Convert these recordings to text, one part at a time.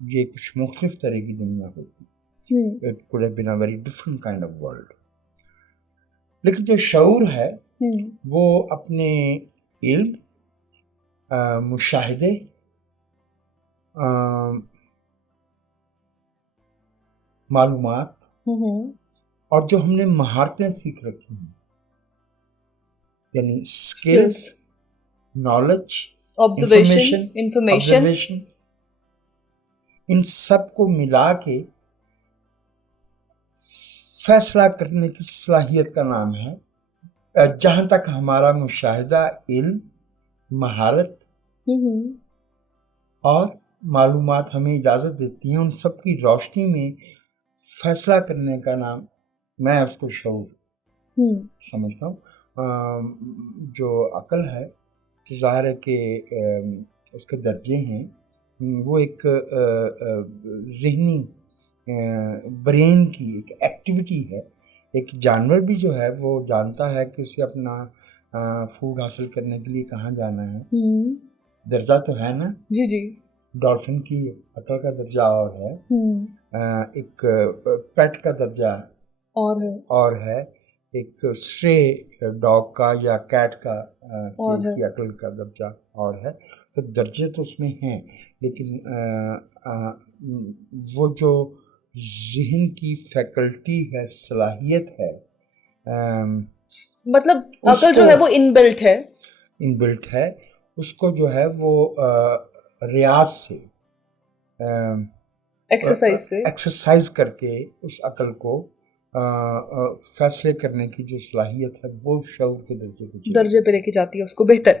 یہ کچھ مختلف طرح کی دنیا ہوتی. It could have been a very different kind of world. لیکن جو شعور ہے وہ اپنے علم، مشاہدے، معلومات اور جو ہم نے مہارتیں سیکھ رکھی ہیں، یعنی اسکلز، نالج، انفارمیشن، ان سب کو ملا کے فیصلہ کرنے کی صلاحیت کا نام ہے. جہاں تک ہمارا مشاہدہ، علم، مہارت اور معلومات ہمیں اجازت دیتی ہیں، ان سب کی روشنی میں فیصلہ کرنے کا نام میں اس کو شعور سمجھتا ہوں. جو عقل ہے تو ظاہر ہے کہ اس کے درجے ہیں. وہ ایک ذہنی برین کی ایک ایکٹیویٹی ہے. ایک جانور بھی جو ہے وہ جانتا ہے کہ اسے اپنا فوڈ حاصل کرنے کے لیے کہاں جانا ہے. درجہ تو ہے نا. جی جی. ڈالفن کی عقل کا درجہ اور ہے، ایک پیٹ کا درجہ اور ہے، ایک اسٹرے ڈاگ کا یا کیٹ کا کی عقل کا درجہ اور ہے. تو درجے تو اس میں ہیں، لیکن وہ جو ذہن کی فیکلٹی ہے، صلاحیت ہے، مطلب عقل جو ہے وہ ان بلٹ ہے. اس کو جو ہے وہ ریاض سے، ایکسرسائز کر کے اس عقل کو فیصلے کرنے کی جو صلاحیت ہے وہ شعور کے درجے پہ لے کے جاتی ہے اس کو بہتر.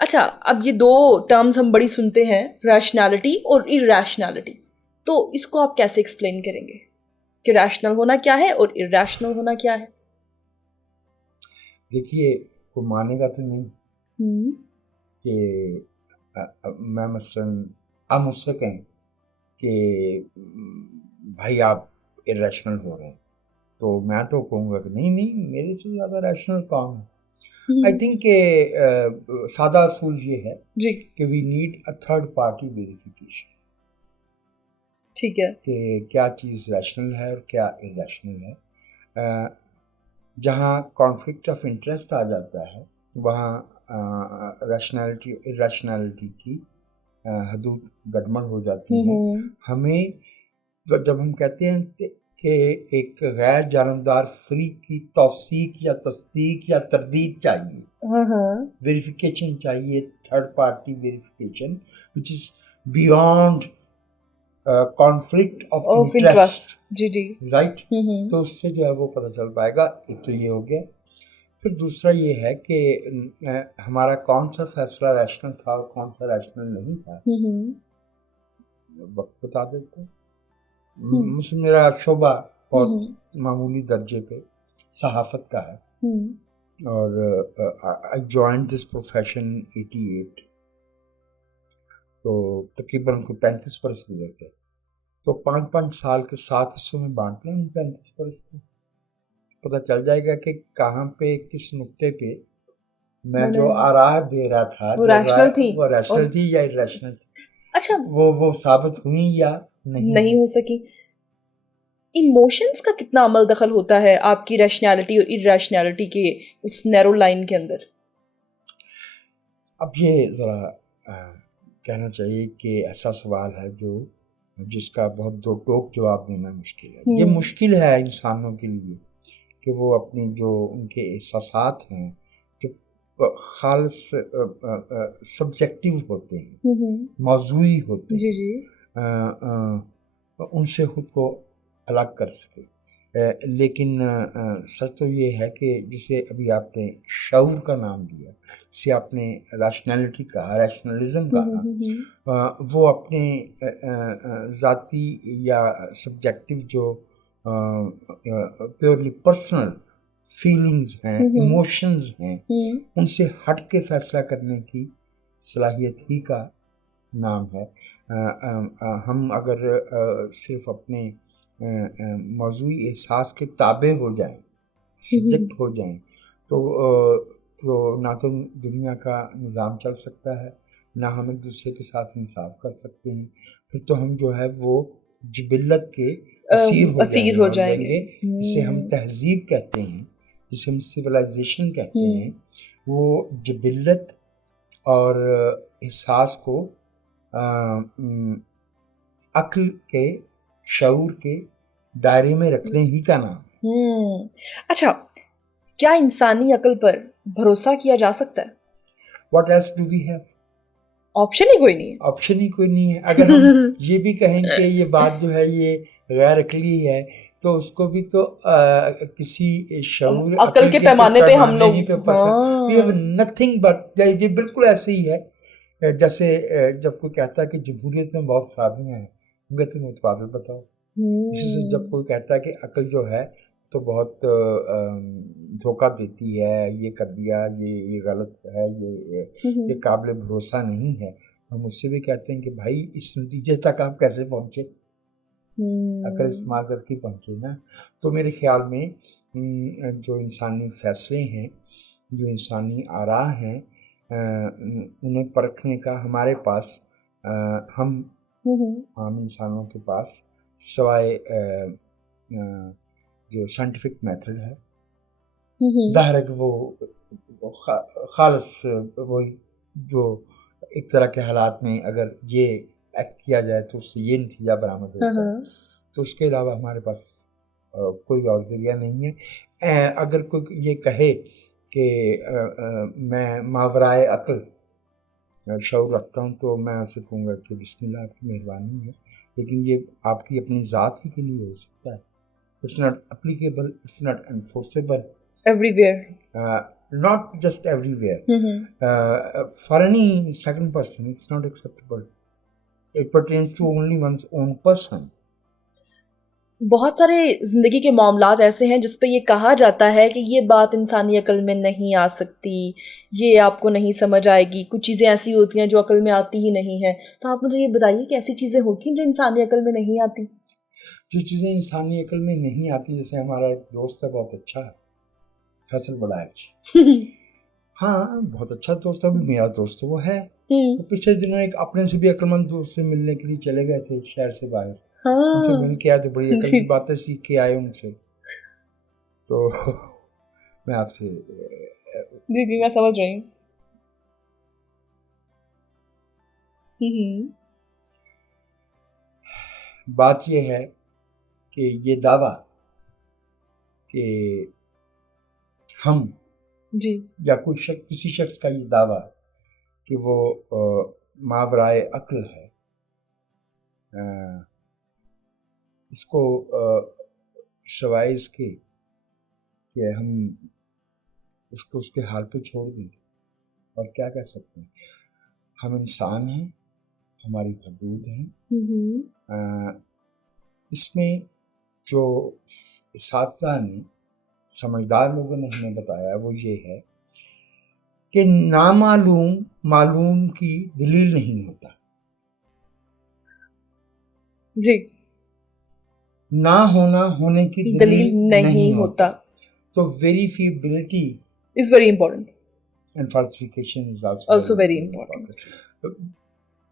اچھا، اب یہ دو ٹرمز ہم بڑی سنتے ہیں، ریشنالٹی اور ارریشنالٹی. تو اس کو آپ کیسے ایکسپلین کریں گے کہ ریشنل ہونا کیا ہے اور ارریشنل ہونا کیا ہے؟ دیکھیے، کوئی مانے گا تو نہیں کہ میں مثلاً آپ مجھ سے کہیں کہ بھائی آپ ارریشنل ہو رہے ہیں، تو میں تو کہوں گا کہ نہیں میرے سے زیادہ ریشنل کون ہے. آئی تھنک کہ سادہ اصول یہ ہے جی کہ we need a third party verification. ٹھیک ہے، کہ کیا چیز ریشنل ہے اور کیا ارریشنل ہے. جہاں کانفلکٹ آف انٹرسٹ آ جاتا ہے وہاں ریشنالٹی ارریشنالٹی کی حدود گڈمڑ ہو جاتی ہے. ہمیں جب ہم کہتے ہیں کہ ایک غیر جانبدار فریق کی توثیق یا تصدیق یا تردید چاہیے، ویریفیکیشن چاہیے، third party verification which is beyond conflict of interest. جی جی رائٹ. تو اس سے جو ہے وہ پتہ چل پائے گا. ایک تو یہ ہو گیا. پھر دوسرا یہ ہے کہ ہمارا کون سا فیصلہ ریشنل تھا اور کون سا ریشنل نہیں تھا، وقت بتا دیتا ہے. میرا شعبہ بہت معمولی درجے پہ صحافت کا ہے، اور I joined this profession 88، تو تقریباً کوئی 35 برس گزر گئے. تو 5 سال کے 7 حصوں میں بانٹ لیں ان 35 برس کو، پتہ چل جائے گا کہ کہاں پہ کس نقطے پہ میں جو آراء دے رہا تھا وہ ریشنل تھی یا ارریشنل تھی. اچھا، وہ ثابت ہوئی یا نہیں ہو سکی. ایموشنز کا کتنا عمل دخل ہوتا ہے آپ کی ریشنالٹی اور ارریشنالٹی کے اس نیرو لائن کے اندر؟ اب یہ ذرا کہنا چاہیے کہ ایسا سوال ہے جس کا بہت دو ٹوک جواب دینا مشکل ہے. یہ مشکل ہے انسانوں کے لیے کہ وہ اپنی جو ان کے احساسات ہیں جو خالص سبجیکٹیو ہوتے ہیں، موضوعی ہوتے ہیں، ان سے خود کو الگ کر سکے. لیکن سچ تو یہ ہے کہ جسے ابھی آپ نے شعور کا نام دیا، جسے آپ نے ریشنلٹی کہا، ریشنلزم کہا، وہ اپنے ذاتی یا سبجیکٹیو جو پیورلی پرسنل فیلنگز ہیں، ایموشنز ہیں، ان سے ہٹ کے فیصلہ کرنے کی صلاحیت ہی کا نام ہے. ہم اگر صرف اپنے موضوعی احساس کے تابع ہو جائیں، سبجیکٹ ہو جائیں، تو نہ تو دنیا کا نظام چل سکتا ہے، نہ ہم ایک دوسرے کے ساتھ انصاف کر سکتے ہیں. پھر تو ہم جو ہے وہ جبلت کے اسیر ہو جائیں گے. جسے ہم تہذیب کہتے ہیں, جسے ہم سویلائزیشن کہتے ہیں, وہ جبلت اور احساس کو عقل کے, شعور کے دائرے میں رکھنے ہی کا نام. اچھا, کیا انسانی عقل پر بھروسہ کیا جا سکتا ہے؟ What else do we have? Option ہی کوئی نہیں ہے. آپشن ہی کوئی نہیں ہے. اگر ہم یہ بھی کہیں کہ یہ بات جو ہے یہ غیر عقلی ہے, تو اس کو بھی تو کسی شعور عقل کے پیمانے پہ ہم لوگ we have nothing but, یہ بالکل ایسے ہی ہے جیسے جب کوئی کہتا ہے کہ جمہوریت میں بہت خرابیاں ہیں, ہم کہتے ہیں متبادل بتاؤ. جیسے جب کوئی کہتا ہے کہ عقل جو ہے تو بہت دھوکہ دیتی ہے, یہ کر دیا, یہ غلط ہے, یہ قابل بھروسہ نہیں ہے, تو ہم اس سے بھی کہتے ہیں کہ بھائی اس نتیجے تک آپ کیسے پہنچے, عقل استعمال کر کے پہنچے نا. تو میرے خیال میں جو انسانی فیصلے ہیں, جو انسانی آراء ہیں, انہیں پرکھنے کا ہمارے پاس, ہم عام انسانوں کے پاس سوائے جو سائنٹیفک میتھڈ ہے, ظاہر ہے کہ وہ خالص وہی جو ایک طرح کے حالات میں اگر یہ ایکٹ کیا جائے تو اس سے یہ نتیجہ برآمد ہوتا ہے, تو اس کے علاوہ ہمارے پاس کوئی اور ذریعہ نہیں ہے. اگر کوئی یہ کہے کہ میں ماورائے عقل شعور رکھتا ہوں, تو میں اسے کہوں گا کہ بسم اللہ, آپ کی مہربانی ہے, لیکن یہ آپ کی اپنی ذات ہی کے لیے ہو سکتا ہے. It's not applicable, it's not enforceable everywhere. Not just everywhere. For any second person, it's not acceptable. It pertains to only one's own person. بہت سارے زندگی کے معاملات ایسے ہیں جس پہ یہ کہا جاتا ہے کہ یہ بات انسانی عقل میں نہیں آ سکتی, یہ آپ کو نہیں سمجھ آئے گی. کچھ چیزیں ایسی ہوتی ہیں جو عقل میں آتی ہی نہیں ہیں. تو آپ مجھے یہ بتائیے کہ ایسی چیزیں ہوتی ہیں جو انسانی عقل میں نہیں آتی؟ جو چیزیں انسانی عقل میں نہیں آتی, جیسے ہمارا ایک دوست ہے, بہت اچھا ہے, فیصل بڑائچ. ہاں, بہت اچھا دوست ہے, میرا دوست وہ ہے. پچھلے دنوں ایک اپنے سے بھی عقل مند دوست سے ملنے کے لیے چلے گئے تھے شہر سے باہر. ان سے مل کے آئے تو بڑی عقل کی باتیں سیکھ کے آئے ان سے. تو میں آپ سے جی میں سمجھ رہی ہوں. بات یہ ہے کہ یہ دعویٰ کہ ہم یا کوئی شخص, کسی شخص کا یہ دعویٰ کہ وہ ماورائے عقل ہے, اس کو سوائے اس کے کہ ہم اس کو اس کے حال پہ چھوڑ دیں اور کیا کہہ سکتے ہیں. ہم انسان ہیں, ہماری حدود ہیں. اس میں جو اساتذہ نے, سمجھدار لوگوں نے ہمیں بتایا وہ یہ ہے کہ نامعلوم معلوم کی دلیل نہیں ہوتا. جی, نہ ہونا ہونے کی دلیل نہیں ہوتا. تو ویریفیبلٹی is very important and falsification is also very important.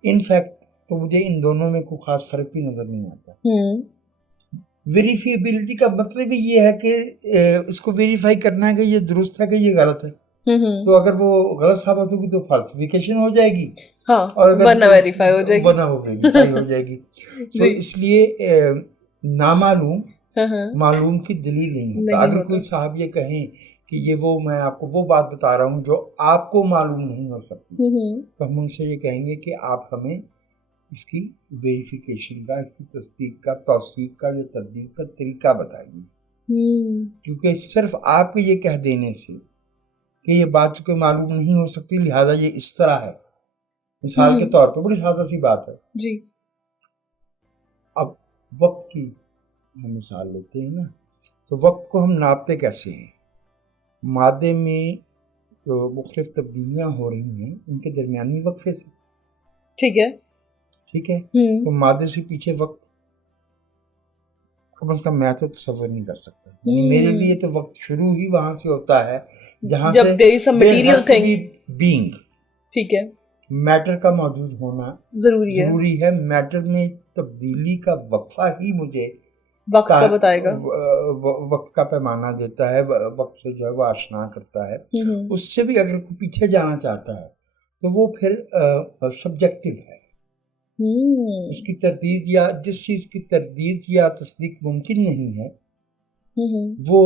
In fact تو مجھے ان دونوں میں کوئی خاص فرق بھی نظر نہیں آتا. ویریفیبلٹی کا مطلب یہ ہے کہ اس کو ویریفائی کرنا ہے کہ یہ درست ہے کہ یہ غلط ہے. تو اگر وہ غلط ثابت ہوگی تو فالسیفیکیشن ہو جائے گی, اور اگر ورنہ ویریفائی ہو جائے گی, ورنہ وہ ویریفائی ہو جائے گی. تو اس لیے نامعلوم معلوم کی دلیل نہیں ہوتا. اگر کوئی صاحب یہ کہیں کہ یہ وہ میں آپ کو وہ بات بتا رہا ہوں جو آپ کو معلوم نہیں ہو سکتی, تو ہم ان سے یہ کہیں گے کہ آپ ہمیں اس کی ویریفیکیشن کا, اس کی تصدیق کا, توثیق کا, یا تردید کا طریقہ بتائیے. کیونکہ صرف آپ کے یہ کہہ دینے سے کہ یہ بات چونکہ معلوم نہیں ہو سکتی لہذا یہ اس طرح ہے, مثال کے طور پہ بڑی سادہ سی بات ہے. جی, اب وقت کی ہم مثال لیتے ہیں نا, تو وقت کو ہم ناپتے کیسے ہیں؟ مادے میں جو مختلف تبدیلیاں ہو رہی ہیں ان کے درمیانی وقفے سے. ٹھیک ہے. تو مادے سے پیچھے وقت کم از کم میں تو تصور نہیں کر سکتا. میرے لیے تو وقت شروع ہی وہاں سے ہوتا ہے جہاں سے there is some material thing being. ٹھیک ہے. میٹر کا موجود ہونا ضروری ہے. میٹر میں تبدیلی کا وقفہ ہی مجھے وقت کا بتائے گا, وقت کا پیمانہ دیتا ہے, وقت سے جو ہے وہ آشنا کرتا ہے. اس سے بھی اگر کوئی پیچھے جانا چاہتا ہے تو وہ پھر سبجیکٹو ہے. اس کی تردید یا جس چیز کی تردید یا تصدیق ممکن نہیں ہے وہ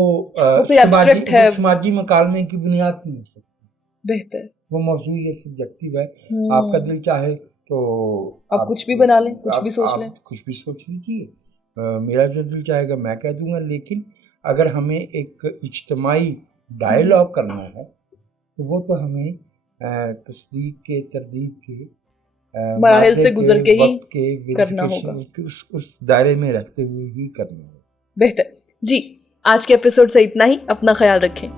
سماجی مکالمے کی بنیاد نہیں ہو سکتی. بہتر وہ موضوع یہ سبجیکٹو ہے. آپ کا دل چاہے تو آپ کچھ بھی بنا لیں, کچھ بھی سوچ لیں, کچھ بھی سوچ لیجیے. میرا جو دل چاہے گا میں کہہ دوں گا. لیکن اگر ہمیں ایک اجتماعی ڈائیلاگ کرنا ہے تو وہ تو ہمیں تصدیق کے, تردید کے مراحل سے گزر کے ہی کرنا ہوگا, اس دائرے میں رہتے ہوئے ہی کرنا ہوگا. بہتر. جی, آج کے ایپیسوڈ سے اتنا ہی. اپنا خیال رکھیں.